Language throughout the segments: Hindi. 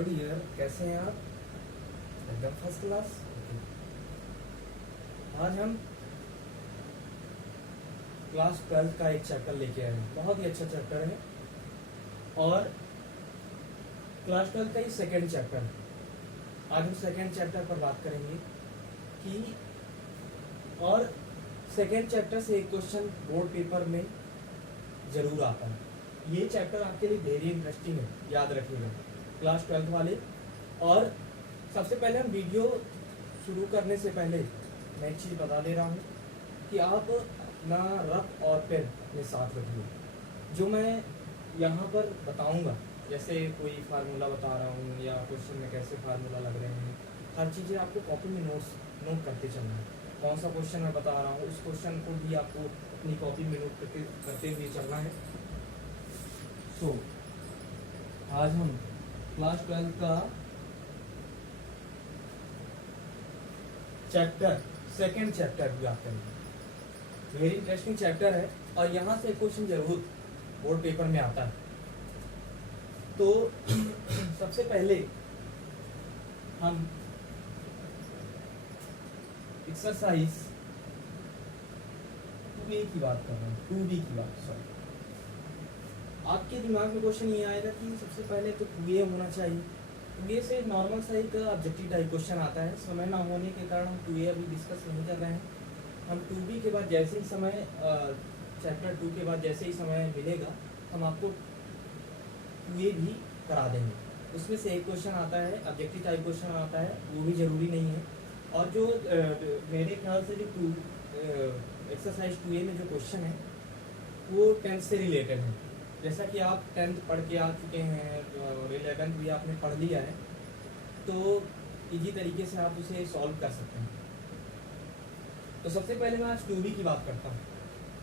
हेलो डियर, कैसे हैं आप? एकदम फर्स्ट क्लास। आज हम क्लास 12 का एक चैप्टर लेके आए हैं। बहुत ही अच्छा चैप्टर है और क्लास 12 का ही सेकेंड चैप्टर है। आज हम सेकेंड चैप्टर पर बात करेंगे कि और सेकेंड चैप्टर से एक क्वेश्चन बोर्ड पेपर में जरूर आता है। ये चैप्टर आपके लिए वेरी इंटरेस्टिंग है, याद रखिएगा क्लास 12 वाले। और सबसे पहले हम वीडियो शुरू करने से पहले मैं एक चीज़ बता दे रहा हूँ कि आप अपना रफ और पेन अपने साथ रखिए। जो मैं यहाँ पर बताऊँगा, जैसे कोई फार्मूला बता रहा हूँ या क्वेश्चन में कैसे फार्मूला लग रहे हैं, हर चीज़ें आपको कॉपी में नोट करते चलना है। कौन सा क्वेश्चन मैं बता रहा हूँ उस क्वेश्चन को भी आपको अपनी कॉपी में नोट करते हुए चलना है। सो आज हम क्लास 12 का चैप्टर सेकेंड चैप्टर भी बात करेंगे। वेरी इंटरेस्टिंग चैप्टर है और यहाँ से क्वेश्चन जरूर बोर्ड पेपर में आता है। तो सबसे पहले हम एक्सरसाइज 2A की बात कर रहे हैं, 2B की बात। सॉरी, आपके दिमाग में क्वेश्चन ये आएगा कि सबसे पहले तो 2A होना चाहिए। 2A से नॉर्मल सा एक ऑब्जेक्टिव टाइप क्वेश्चन आता है। समय ना होने के कारण हम 2A अभी डिस्कस नहीं कर रहे हैं। हम 2B के बाद जैसे ही समय चैप्टर 2 के बाद जैसे ही समय मिलेगा हम आपको 2A भी करा देंगे। उसमें से एक क्वेश्चन आता है, ऑब्जेक्टिव टाइप क्वेश्चन आता है, वो भी ज़रूरी नहीं है। और जो मेरे ख्याल से जो एक्सरसाइज 2A में जो क्वेश्चन है वो 10th से रिलेटेड है। जैसा कि आप 10th पढ़ के आ चुके हैं और 11th भी आपने पढ़ लिया है, तो इजी तरीके से आप उसे सॉल्व कर सकते हैं। तो सबसे पहले मैं आज 2B की बात करता हूँ।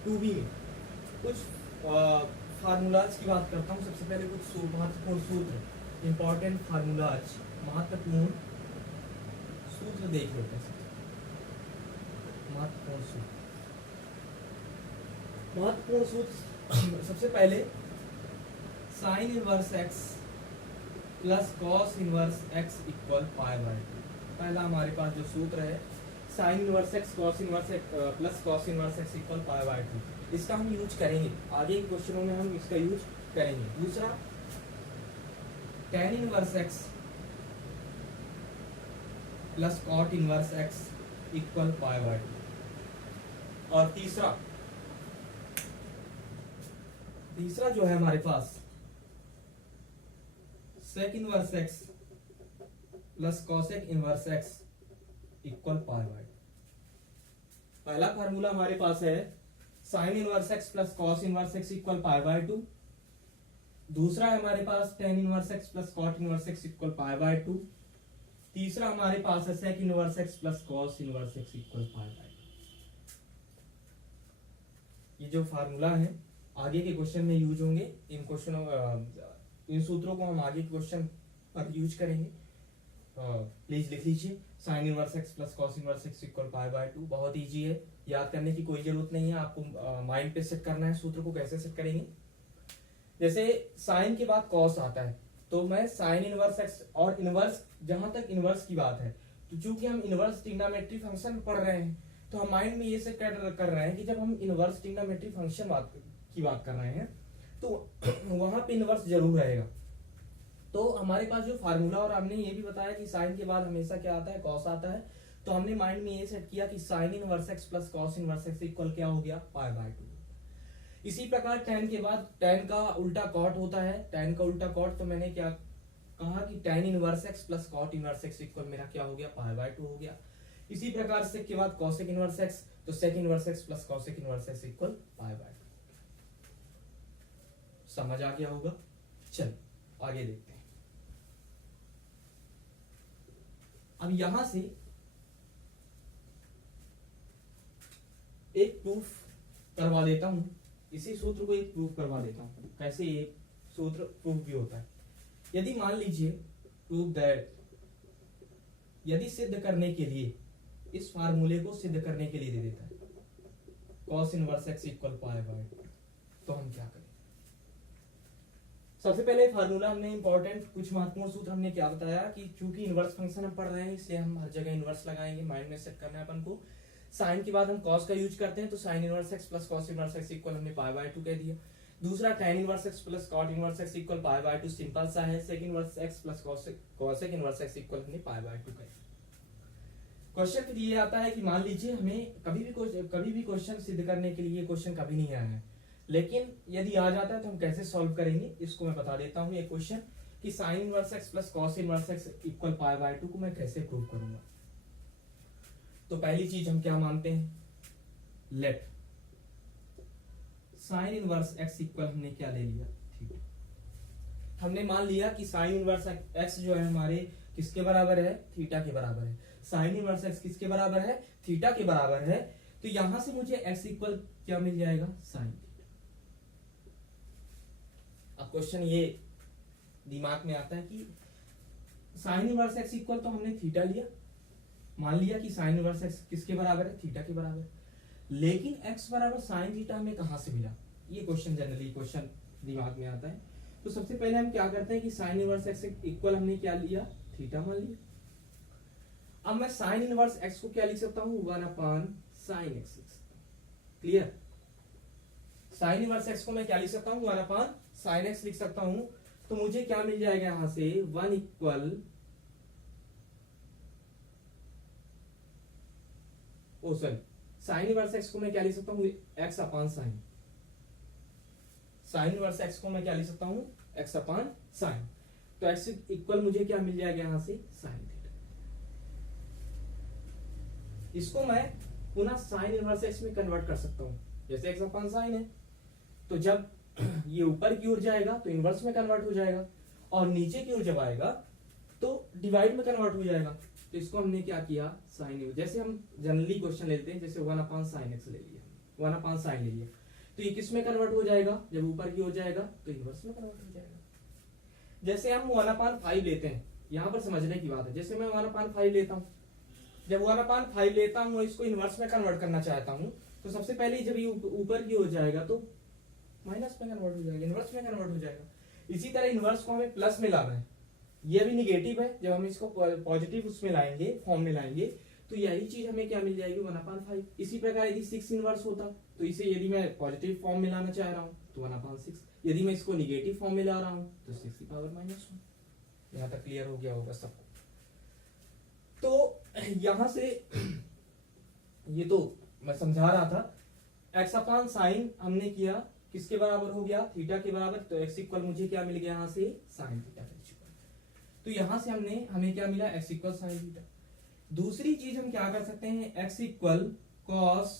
2B में कुछ फार्मूलाज की बात करता हूँ। सबसे पहले कुछ महत्वपूर्ण सूत्र, इंपॉर्टेंट फार्मूलाज, महत्वपूर्ण सूत्र देख लेते हैं। महत्वपूर्ण सूत्र सबसे पहले sign inverse x plus cos inverse x equal pi by 2। पहला हमारे पास जो सूत्र है sine inverse x cos inverse x plus cos inverse x equal pi by 2, इसका हम यूज करेंगे आगे के क्वेश्चनों में, हम इसका यूज करेंगे। दूसरा tan inverse x plus cot inverse x equal pi by 2। और तीसरा जो है हमारे पास sec inverse x plus cosec inverse x equal pi by 2। पहला फार्मूला हमारे पास है sine inverse x plus cos inverse x equal pi by 2। दूसरा है हमारे पास tan inverse x plus cot inverse x equal pi by 2। तीसरा हमारे पास है sec inverse x plus cos inverse x equal pi by 2। ये जो फार्मूला है आगे के क्वेश्चन में यूज होंगे। इन सूत्रों को हम आगे के क्वेश्चन पर यूज करेंगे। प्लीज लिख लीजिए sign inverse x plus cos inverse x equal pi by 2। बहुत इजी है, याद करने की कोई जरूरत नहीं है। आपको माइंड पे सेट करना है। सूत्र को कैसे सेट करेंगे, जैसे साइन के बाद कॉस आता है तो मैं साइन इनवर्स एक्स, और इनवर्स, जहां तक इनवर्स की बात है तो चूंकि हम इनवर्स ट्रिग्नोमेट्री फंक्शन पढ़ रहे हैं तो हम माइंड में ये से कर रहे हैं कि जब हम इनवर्स ट्रिग्नोमेट्री फंक्शन की बात कर रहे हैं तो वहां पे इनवर्स जरूर रहेगा। तो हमारे पास जो फार्मूला, और हमने ये भी बताया कि साइन के बाद हमेशा क्या आता है, कॉस आता है। तो हमने माइंड में ये सेट किया कि sign inverse x plus cos inverse x equal क्या हो गया, पाई बाय 2। इसी प्रकार tan के बाद tan का उल्टा कॉट होता है। tan का उल्टा कॉट, तो मैंने क्या कहा कि tan inverse x plus cot inverse x equal मेरा क्या हो गया, पाई बाय 2 हो गया। इसी प्रकार से के बाद cosec इनवर्स एक्स, तो sec inverse x plus cosec inverse x equal pi by 2। समझ आ गया होगा। चल आगे देखते हैं। अब यहां से एक प्रूफ करवा देता हूं, इसी सूत्र को एक प्रूफ करवा देता हूं। कैसे ये सूत्र प्रूफ भी होता है। यदि मान लीजिए प्रूफ दैट, यदि सिद्ध करने के लिए, इस फार्मूले को सिद्ध करने के लिए दे देता है cos inverse x equal pi by 2, तो हम क्या करें। सबसे पहले फार्मूला हमने इंपॉर्टेंट कुछ महत्वपूर्ण सूत्र हमने क्या बताया कि चूंकि इनवर्स फंक्शन हम पढ़ रहे हैं इसलिए हम हर जगह इनवर्स लगाएंगे, माइंड में सेट करना है अपन को। साइन के बाद हम कॉस का यूज करते हैं, तो sine inverse x plus cos inverse x equal हमने पाई बाय 2 कह दिया। दूसरा tan inverse x plus cot inverse x equal pi by 2 simple सा है। Sec inverse x plus cosec inverse x equal हमने पाई बाय 2 कह दिया। क्वेश्चन फिर ये आता है कि मान लीजिए हमें कभी भी क्वेश्चन सिद्ध करने के लिए क्वेश्चन कभी नहीं आया है, लेकिन यदि आ जाता है तो हम कैसे सॉल्व करेंगे इसको मैं बता देता हूँ। ये क्वेश्चन कि sign inverse x plus cos inverse x equal pi by 2 को मैं कैसे प्रूव करूंगा। तो पहली चीज हम क्या मानते हैं, late sign inverse x equal हमने क्या ले लिया, थीटा। हमने मान लिया कि साइन इनवर्स एक्स जो है हमारे किसके बराबर है, थीटा के बराबर है। साइन इनवर्स एक्स किसके बराबर है, थीटा के बराबर है। तो यहां से मुझे एक्स इक्वल क्या मिल जाएगा, साइन थीटा। अब क्वेश्चन ये दिमाग में आता है कि साइन इनवर्स एक्स इक्वल तो हमने थीटा लिया, मान लिया कि साइन इनवर्स एक्स किसके बराबर है, थीटा के बराबर, लेकिन एक्स बराबर साइन थीटा हमें कहां से मिला। ये क्वेश्चन जनरली क्वेश्चन दिमाग में आता है। तो सबसे पहले हम क्या करते हैं कि साइन इनवर्स एक्स इक्वल हमने क्या लिया, थीटा मान लिया। अब मैं साइन इनवर्स एक्स को क्या लिख सकता हूं, 1 साइन एक्स लिख सकता हूं। क्लियर, साइन इनवर्स एक्स को मैं क्या लिख सकता हूं, 1 साइन एक्स लिख सकता हूं। तो मुझे क्या मिल जाएगा यहां से 1 इक्वल साइन इनवर्स एक्स को मैं क्या लिख सकता हूं, x upon sine. Sign inverse x को मैं क्या लिख सकता हूं, एक्स अपॉन साइन। तो एक्स इक्वल मुझे क्या मिल जाएगा यहां से, साइन थीटा। इसको मैं पुनः साइन इनवर्स एक्स में कन्वर्ट कर सकता हूं, जैसे एक्स अपॉन साइन है। तो जब ये ऊपर की ओर जाएगा तो इनवर्स में कन्वर्ट हो जाएगा, और नीचे की ओर जब आएगा तो डिवाइड में कन्वर्ट हो जाएगा। तो इसको हमने क्या किया, साइन, जैसे हम जनरली क्वेश्चन लेते हैं, जैसे 1 साइन एक्स ले लिया, 1 साइन ले लिया, तो ये किस में कन्वर्ट हो जाएगा, जब ऊपर की ओर जाएगा तो इनवर्स में कन्वर्ट हो जाएगा। जैसे हम 1/5 लेते हैं, यहां पर समझने की बात है। जैसे मैं 1/5 लेता हूं, जब 1/5 लेता हूं इसको इनवर्स में कन्वर्ट करना चाहता हूं, तो सबसे पहले जब ये ऊपर की ओर जाएगा तो माइनस में कन्वर्ट हो जाएगा, इनवर्स में कन्वर्ट हो जाएगा। इसी तरह इनवर्स को हमें प्लस में लाना है, ये भी निगेटिव है, जब हम इसको पॉजिटिव उसमें लाएंगे, फॉर्म में लाएंगे, तो यही चीज हमें क्या मिल जाएगी, 1/5। इसी प्रकार यदि 6 इनवर्स होता तो इसे यदि मैं पॉजिटिव फॉर्म में लाना चाह रहा हूं तो 1/6, यदि मैं इसको निगेटिव फॉर्म में ला रहा हूं तो 6⁻⁻1। यहां तक क्लियर हो गया होगा सबको। तो यहां से ये तो मैं समझा रहा था, एक्स अपॉन साइन हमने किया, किसके बराबर हो गया, थीटा के बराबर। तो एक्स इक्वल मुझे क्या मिल गया यहां से, साइन थीटा। तो यहां से हमें क्या मिला, एक्स इक्वल साइन थीटा। दूसरी चीज हम क्या कर सकते हैं, x equal cos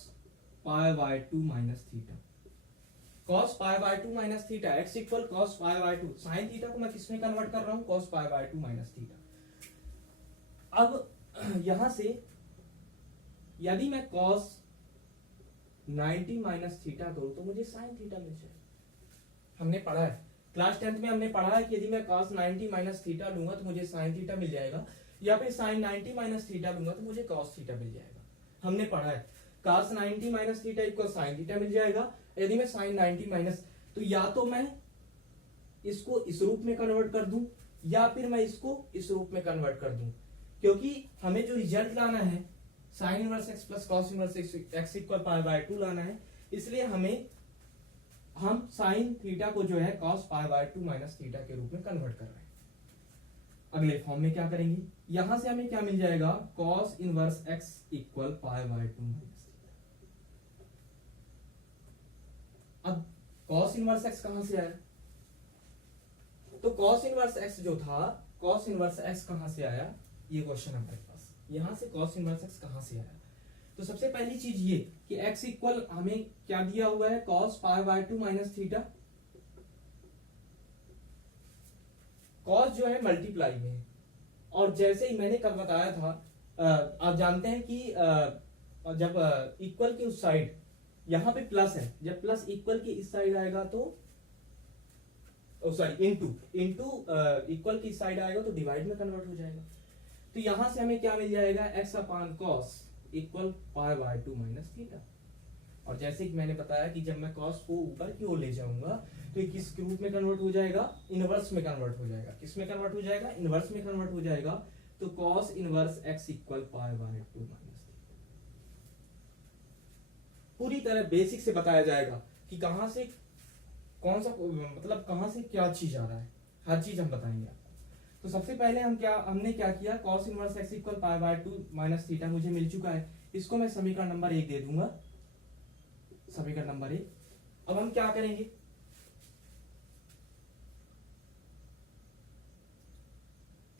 pi by 2 minus theta. Cos pi by 2 minus theta, x equal cos pi by 2। Sine theta को मैं किसमें कन्वर्ट कर रहा हूं, cos pi by 2 minus theta. अब यहां से यदि मैं कॉस 90 माइनस थीटा करूं तो मुझे साइन थीटा मिल जाए। हमने पढ़ा है क्लास 10th में, हमने पढ़ा है कि यदि मैं cos 90 माइनस थीटा लूंगा तो मुझे sin थीटा मिल जाएगा, या फिर sin 90 माइनस थीटा लूंगा तो मुझे cos थीटा मिल जाएगा। हमने पढ़ा है cos 90 minus theta equal sin theta मिल जाएगा। यदि मैं sin 90 माइनस, तो या तो मैं इसको इस रूप में कन्वर्ट कर दूं या फिर मैं इसको इस रूप में कन्वर्ट कर दूं, क्योंकि हमें जो रिजल्ट लाना है sin inverse x plus cos inverse x equal pi by 2 लाना है, इसलिए हम साइन थीटा को जो है cos pi by 2 minus theta के रूप में कन्वर्ट कर रहे हैं। अगले फॉर्म में क्या करेंगे, यहां से हमें क्या मिल जाएगा, cos inverse x equal pi by 2 minus theta. अब cos इनवर्स x कहां से आया, तो cos इनवर्स x जो था, cos इनवर्स x कहां से आया, ये क्वेश्चन हमारे पास, यहां से cos इनवर्स x कहां से आया। तो सबसे पहली चीज ये कि x इक्वल हमें क्या दिया हुआ है, cos pi by 2 minus theta. cos जो है मल्टीप्लाई में है, और जैसे ही मैंने कल बताया था, आप जानते हैं कि जब इक्वल की उस साइड, यहां पे प्लस है, जब प्लस इक्वल की इस साइड आएगा तो सॉरी इनटू इक्वल की साइड आएगा तो डिवाइड में कन्वर्ट हो जाएगा। तो यहां से हमें क्या मिल जाएगा, x upon cos equal pi by 2 minus theta. और जैसे कि मैंने बताया कि जब मैं कॉस को ऊपर की ओर ले जाऊंगा तो ये किस रूप में कन्वर्ट हो जाएगा, इनवर्स में कन्वर्ट हो जाएगा। किस में कन्वर्ट हो जाएगा, इनवर्स में कन्वर्ट हो जाएगा। तो cos inverse x equal pi by 2 minus, पूरी तरह बेसिक से बताया जाएगा कि कहां से कौन सा मतलब कहां से क्या चीज आ रहा है, हर चीज हम बताएंगे आपको। तो सबसे पहले हमने क्या किया, cos inverse x equal pi by 2 minus theta मुझे मिल चुका है। इसको मैं समीकरण नंबर 1 दे दूंगा, समीकरण नंबर 1। अब हम क्या करेंगे,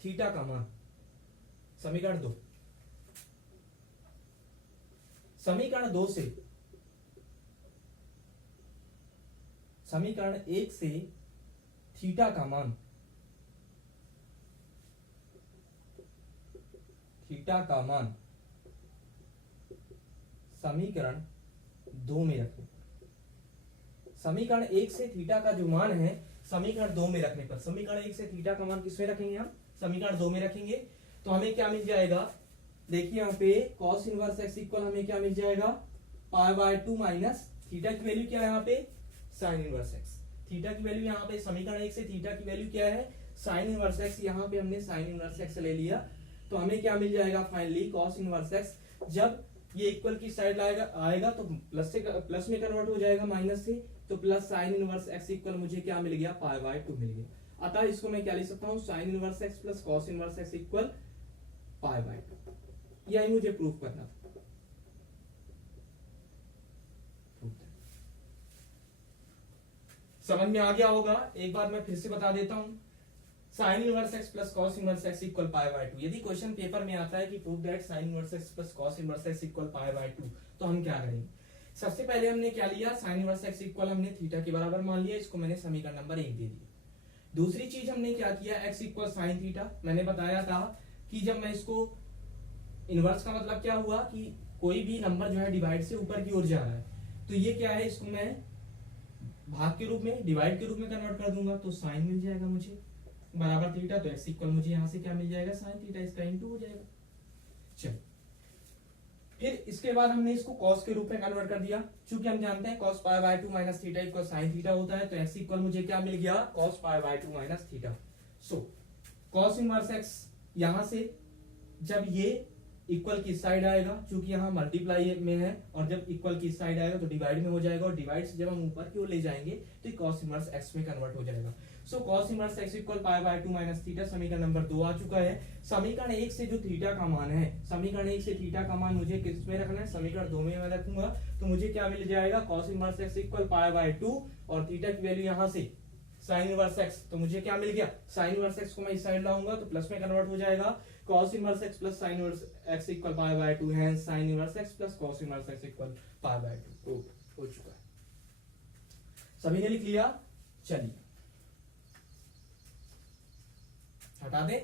थीटा का मान समीकरण 2, समीकरण 2 से, समीकरण 1 से थीटा का मान, थीटा का मान समीकरण 2 में रखने पर, समीकरण 1 से थीटा का जो मान है समीकरण 2 में रखने पर, समीकरण 1 से थीटा का मान किसमें रखेंगे, हम समीकरण 2 में रखेंगे। तो हमें क्या मिल जाएगा, देखिए यहाँ पे cos इनवर्स x इक्वल हमें क्या मिल जाएगा, पाई बाय 2 माइनस थीटा की वैल्यू क्या है यहाँ पे, साइन इनवर्स x। थीटा की वैल्यू यहाँ पे समीकरण 1 से थीटा की वैल्यू क्या है, साइन इनवर्स x। यहाँ पे हमने साइन इनवर्स x ले लिया तो हमें क्या मिल जाएगा फाइनली, cos इनवर्स x। जब ये इक्वल की साइड आएगा तो प्लस में कन्वर्ट हो जाएगा माइनस से, तो plus sine inverse x equal मुझे क्या मिल गया, पाई बाय 2 मिल गया। अतः इसको मैं क्या लिख सकता हूँ, sine inverse x plus cos inverse x equal pi by 2। यही मुझे प्रूफ करना था। समझ में आ गया होगा, एक बार मैं फिर से बता देता हूं, sine inverse x plus cos inverse x equal pi by 2। यदि क्वेश्चन पेपर में आता है कि prove that sine inverse x plus cos inverse x equal pi by 2, तो हम क्या करेंगे, सबसे पहले हमने क्या लिया, साइन इनवर्स x इक्वल हमने थीटा के बराबर मान लिया, इसको मैंने समीकरण नंबर 1 दे दिया। दूसरी चीज हमने क्या किया, x इक्वल साइन थीटा। मैंने बताया था कि जब मैं इसको इनवर्स का मतलब क्या हुआ कि कोई भी नंबर जो है डिवाइड से ऊपर की ओर जा रहा है, तो ये क्या है, इसको मैं भाग के रूप में, डिवाइड के रूप में कन्वर्ट कर दूंगा तो साइन मिल जाएगा मुझे बराबर थीटा। तो x इक्वल मुझे यहां से क्या मिल जाएगा, साइन थीटा, इसका इनटू हो जाएगा। चलो फिर इसके बाद हमने इसको cos के रूप में कन्वर्ट कर दिया, क्योंकि हम जानते हैं cos pi by 2 minus theta equal sine theta होता है। तो x इक्वल मुझे क्या मिल गया, cos pi by 2 minus theta. So cos inverse x यहां से जब ये इक्वल की साइड आएगा, क्योंकि यहाँ मल्टीप्लाई में है, और जब इक्वल की साइड आएगा तो डिवाइड में हो जाएगा, और डिवाइड से जब हम ऊपर की ओर ले जाएंगे तो cos इनवर्स x में कन्वर्ट हो जाएगा। सो cos inverse x equal pi by 2 minus theta समीकरण नंबर 2 आ चुका है। समीकरण 1 से जो थीटा का मान है, समीकरण 1 से थीटा का मान मुझे किस में रखना है, समीकरण 2 में मैं रखूंगा। तो मुझे क्या मिल जाएगा, cos inverse x equal pi by 2, और थीटा की वैल्यू यहाँ से साइन इनवर्स x, तो मुझे क्या मिल गया, साइन इनवर्स x को मैं इस साइड लाऊंगा तो प्लस में कन्वर्ट हो जाएगा, cos inverse x plus sine inverse x equal pi by 2 है, sine inverse x plus cos inverse x equal pi by 2 हो चुका है। सभी ने लिख लिया, चलिए हटा दे,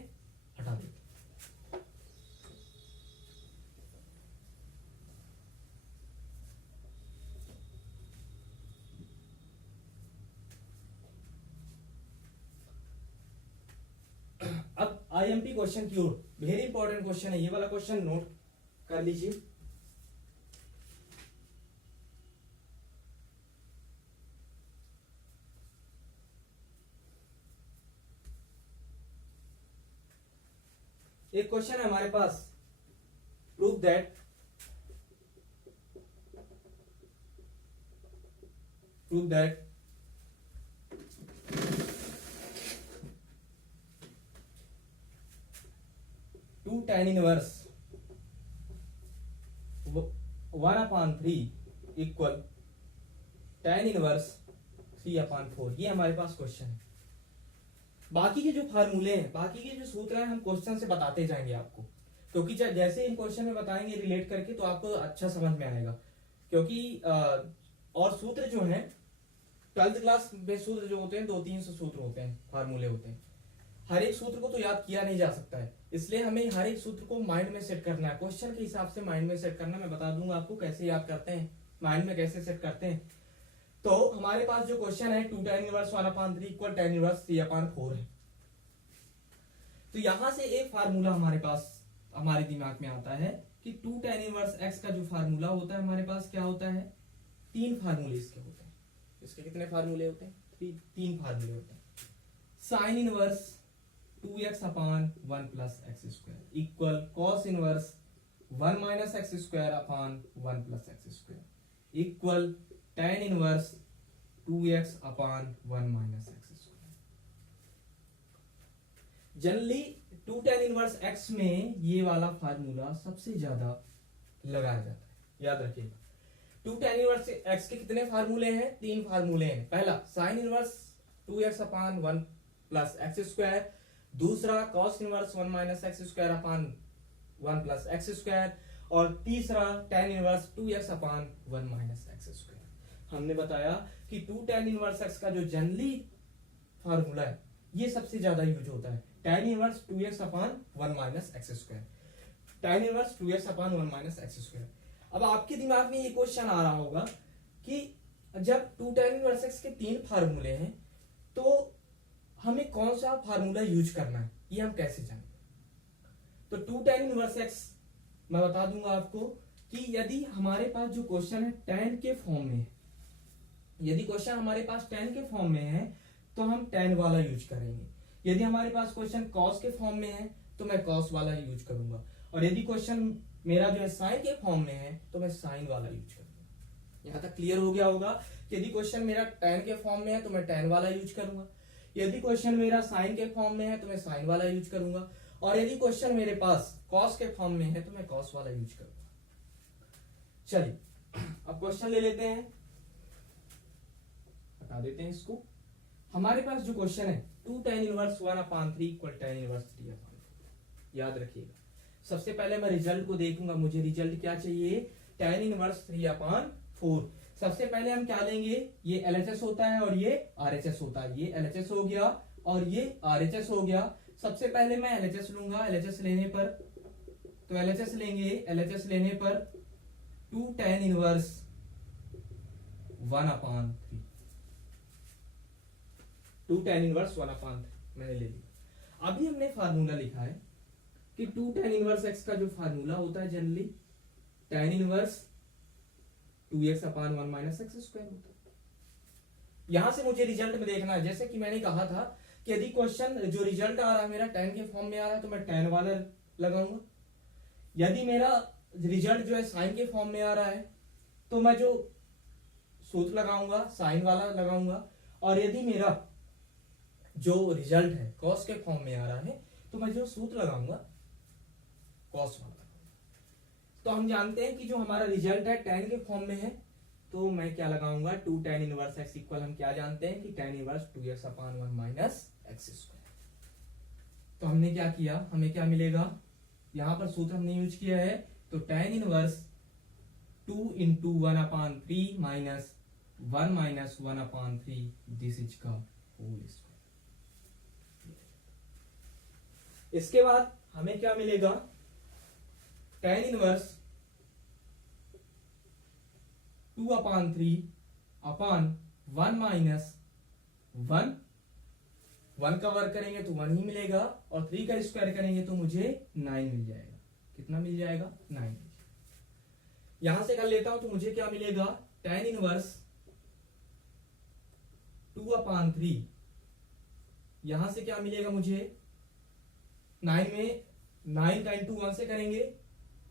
हटा दे। अब आईएमपी क्वेश्चन की ओर, वेरी इंपॉर्टेंट क्वेश्चन है ये वाला, क्वेश्चन नोट कर लीजिए। एक क्वेश्चन है हमारे पास, prove that 2 tan inverse 1/3 equal tan inverse 3/4। ये हमारे पास क्वेश्चन है। बाकी के जो फार्मूले हैं, बाकी के जो सूत्र हैं, हम क्वेश्चन से बताते जाएंगे आपको, क्योंकि जैसे इन क्वेश्चन में बताएंगे रिलेट करके तो आपको अच्छा समझ में आएगा। क्योंकि और सूत्र जो हैं 12th क्लास में, सूत्र जो होते हैं 200-300 सूत्र होते हैं, फार्मूले होते हैं। हर एक सूत्र को तो याद किया नहीं जा सकता है, इसलिए हमें हर एक सूत्र को माइंड में सेट करना है, क्वेश्चन के हिसाब से माइंड में सेट करना। मैं बता दूंगा आपको कैसे याद करते हैं, माइंड में कैसे सेट करते हैं। तो हमारे पास जो क्वेश्चन है 2 tan inverse 1/3 equal tan inverse 3/4 है। तो यहां से एक फार्मूला हमारे पास, हमारे दिमाग में आता है कि 2 tan इनवर्स x का जो फार्मूला होता है हमारे पास क्या होता है, तीन फार्मूले इसके होते हैं। इसके कितने फार्मूले होते हैं? तीन फार्मूले होते हैं। साइन इनवर्स 2x अपान 1 plus x square equal cos inverse 1 minus x square upon 1 plus x square equal tan inverse 2x अपान 1 minus x square. Generally 2 tan inverse x में ये वाला फार्मूला सबसे ज्यादा लगाया जाता है, याद रखिएगा। 2 tan इनवर्स x के कितने फार्मूले हैं? तीन फार्मूले हैं। पहला साइन इनवर्स 2x अपान 1 प्लस एक्स स्क्वायर, दूसरा cos inverse 1 minus x square upon 1 plus x square, और तीसरा tan इनवर्स 2x अपान 1 माइनस एक्स स्क्वायर। हमने बताया कि 2 tan इनवर्स x का जो जनरली फार्मूला है ये सबसे ज्यादा यूज होता है, tan इनवर्स 2x अपान 1 minus x square, tan inverse 2x अपान 1 माइनस एक्स स्क्वायर। अब आपके दिमाग में ये क्वेश्चन आ रहा होगा कि जब 2 tan इनवर्स x के तीन फार्मूले हैं तो हमें कौन सा फार्मूला यूज करना है, ये हम कैसे जानेंगे? तो 2 tan इनवर्स x मैं बता दूंगा आपको कि यदि हमारे पास जो क्वेश्चन है tan के फॉर्म में है, यदि क्वेश्चन हमारे पास tan के फॉर्म में है तो हम tan वाला यूज करेंगे। यदि हमारे पास क्वेश्चन cos के फॉर्म में है तो मैं cos वाला यूज करूंगा, और यदि क्वेश्चन मेरा जो है sin के फॉर्म में है तो मैं sin वाला यूज करूंगा। यहां तक क्लियर हो गया होगा कि यदि क्वेश्चन मेरा tan के फॉर्म में है तो मैं tan वाला यूज करूंगा, यदि क्वेश्चन मेरा sin के फॉर्म में है तो मैं sin वाला यूज करूंगा, और यदि क्वेश्चन मेरे पास cos के फॉर्म में है तो मैं cos वाला यूज करूंगा। चलिए अब क्वेश्चन ले लेते हैं, हटा देते हैं इसको। हमारे पास जो क्वेश्चन है 2 tan इनवर्स 1 अपान 3 इक्वल tan इनवर्स 3 अपान 4। याद रखिएगा, सबसे पहले मैं रिजल्ट को देखूंगा, मुझे रिजल्ट क्या चाहिए? tan इनवर्स 3 अपान 4। सबसे पहले हम क्या लेंगे? ये LHS होता है और ये RHS होता है। ये LHS हो गया और ये RHS हो गया। सबसे पहले मैं LHS लूंगा। LHS लेने पर तो LHS लेंगे, LHS लेने पर 2 tan इनवर्स 1 अपान 3, 2 tan इनवर्स 1 अपान 3 मैंने ले लिया। अभी हमने फार्मूला लिखा है कि 2 tan इनवर्स x का जो फार्मूला होता है जनरली tan इनवर्स 2x अपान 1 माइनस एक्स स्क्वायर होता है। यहां से मुझे रिजल्ट में देखना है, जैसे कि मैंने कहा था कि यदि क्वेश्चन जो रिजल्ट आ रहा है मेरा tan के फॉर्म में आ रहा है तो मैं tan वाला लगाऊंगा। यदि मेरा रिजल्ट जो है sin के फॉर्म में आ रहा है तो मैं जो सूत्र लगाऊंगा sin वाला लगाऊंगा, और यदि मेरा जो रिजल्ट है cos के फॉर्म में आ रहा है तो मैं जो सूत्र लगाऊंगा cos वाला लगाऊंगा। तो हम जानते हैं कि जो हमारा रिजल्ट है tan के फॉर्म में है तो मैं क्या लगाऊंगा? 2 tan इनवर्स x इक्वल हम क्या जानते हैं कि tan इनवर्स 2x अपान 1 माइनस एक्स स्क्वायर। तो हमने क्या किया, हमें क्या मिलेगा? यहां पर सूत्र हमने यूज किया है, तो tan inverse 2 into 1 upon 3 minus 1 minus 1 upon 3 this is का होल स्क्वायर। इसके बाद हमें क्या मिलेगा? tan इनवर्स 2 अपान 3 अपान 1 माइनस 1 का वर्ग करेंगे तो 1 ही मिलेगा, और 3 का स्क्वायर करेंगे तो मुझे 9 मिल जाएगा। कितना मिल जाएगा? 9 मिल जाएगा। यहां से कर लेता हूं तो मुझे क्या मिलेगा? tan इनवर्स 2 अपान 3, यहां से क्या मिलेगा मुझे? 9 में 9 का इंटू 1 से करेंगे,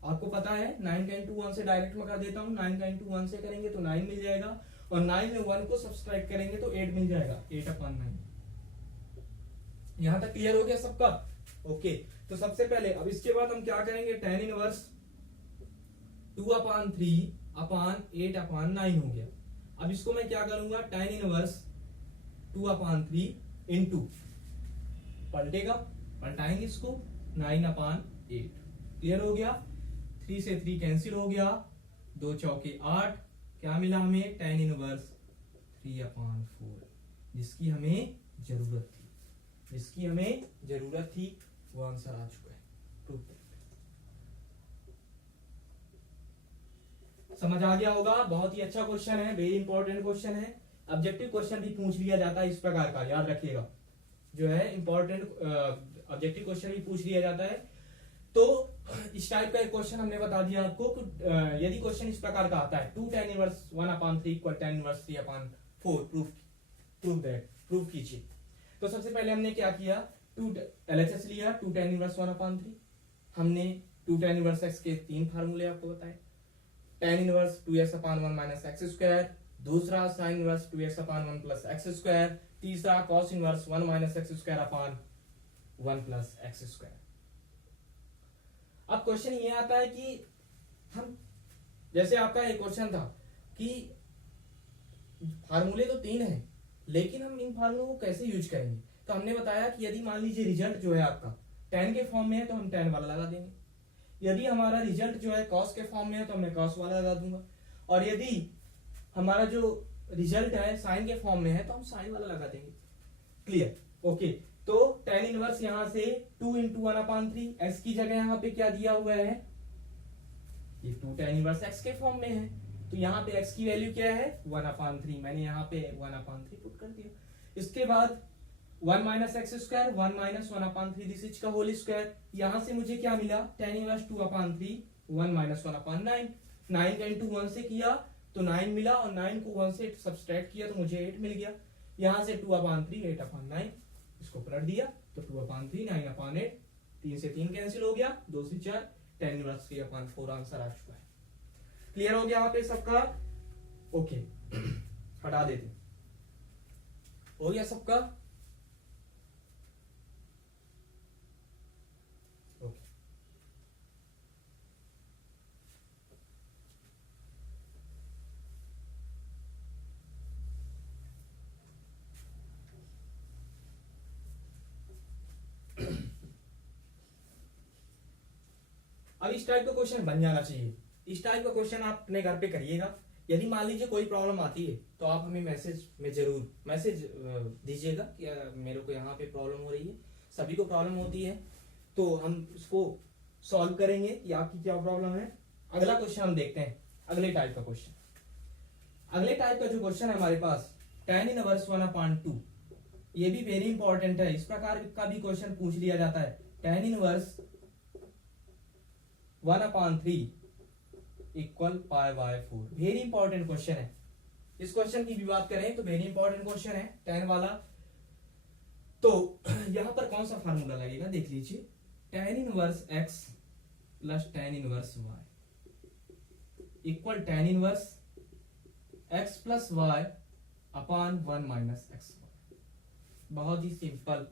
आपको पता है 9 का इंटू 1 से डायरेक्ट मैं कर देता हूं। 9 का इंटू 1 से करेंगे तो 9 मिल जाएगा, और 9 में 1 को सब्सट्रैक्ट करेंगे तो 8 मिल जाएगा, 8 अपान 9। यहां तक क्लियर हो गया सबका? ओके, तो सबसे पहले अब इसके बाद हम क्या करेंगे? tan इनवर्स 2 अपान 3 अपान 8 अपान 9 हो गया। अब इसको मैं क्या करूंगा? tan इनवर्स 2 अपान 3 इंटू, पलटेगा, पलटाएंगे इसको, 9 अपान 8। क्लियर हो गया? 3 से 3 कैंसिल हो गया, 2 चौके 8। क्या मिला हमें? tan इनवर्स 3 अपान 4, जिसकी हमें जरूरत थी, जिसकी हमें जरूरत थी वो आंसर आ चुका है। Proof that. समझ आ गया होगा? बहुत ही अच्छा क्वेश्चन है, वेरी इंपॉर्टेंट क्वेश्चन है। ऑब्जेक्टिव क्वेश्चन भी पूछ लिया जाता है इस प्रकार का, याद रखिएगा। जो है इंपॉर्टेंट ऑब्जेक्टिव क्वेश्चन भी पूछ लिया जाता है तो इस टाइप का एक क्वेश्चन हमने बता दिया आपको कि यदि क्वेश्चन इस प्रकार का आता है 2 tan inverse 1/3 equal tan inverse 3/4 proof कीजिए। तो सबसे पहले हमने क्या किया, 2 LHS लिया 2 tan इनवर्स 1/3, हमने 2 tan इनवर्स x के 3 फार्मूले आपको बताए, tan inverse 2x/1 minus x square, दूसरा sin inverse 2x/1 plus x square, तीसरा cos inverse 1 minus x square upon 1 plus x square. अब क्वेश्चन ये आता है कि हम, जैसे आपका एक क्वेश्चन था कि फार्मूले तो 3 हैं लेकिन हम इन फार्मूलों को कैसे यूज करेंगे। तो हमने बताया कि यदि मान लीजिए रिजल्ट जो है आपका tan के फॉर्म में है तो हम tan वाला लगा देंगे, यदि हमारा रिजल्ट जो है cos के फॉर्म में है तो मैं cos वाला लगा दूंगा, और यदि हमारा जो रिजल्ट है sin के फॉर्म में है तो हम sin वाला लगा देंगे। Clear, okay. तो tan इनवर्स यहां से 2 इंटू 1/3, x की जगह यहां पे क्या दिया हुआ है, ये 2 tan इनवर्स x के फॉर्म में है, तो यहाँ पे x की वैल्यू क्या है 1/3, मैंने यहाँ पे 1/3 पुट कर दिया। इसके बाद 1 minus x square 1 minus 1/3 this is का होल स्क्वायर, यहां से मुझे क्या मिला tan इनवर्स 2/3 1 माइनस 1/9, 9 का इंटू 1 से किया तो 9 मिला और 9 को 1 से सब्सट्रैक्ट किया तो मुझे 8 मिल गया। यहां से 2/3 8/9 इसको पलट दिया तो 2/3 9/8, 3 से 3 कैंसिल हो गया, 2 से 4 tan इनवर्स 3/4 आंसर आ चुका है। क्लियर हो गया यहाँ पे सबका, ओके। हटा देते, हो गया सबका, ओके। अब इस टाइप का क्वेश्चन बन जाना चाहिए, इस टाइप का क्वेश्चन आप अपने घर पे करिएगा। यदि मान लीजिए कोई प्रॉब्लम आती है तो आप हमें मैसेज में जरूर मैसेज दीजिएगा कि मेरे को यहाँ पे प्रॉब्लम हो रही है, सभी को प्रॉब्लम होती है, तो हम उसको सॉल्व करेंगे कि आपकी क्या प्रॉब्लम है। अगला क्वेश्चन हम देखते हैं, अगले टाइप का क्वेश्चन। अगले टाइप का जो क्वेश्चन है हमारे पास tan इनवर्स 1/2, ये भी वेरी इंपॉर्टेंट है, इस प्रकार का भी क्वेश्चन पूछ लिया जाता है। tan inverse 1/3 equal π/4, very important question है। इस क्वेश्चन की भी बात करें तो वेरी इंपॉर्टेंट क्वेश्चन है tan वाला। तो यहां पर कौन सा फार्मूला लगेगा देख लीजिए, tan inverse x plus tan inverse y equal tan inverse x plus y upon 1 minus x. बहुत ही सिंपल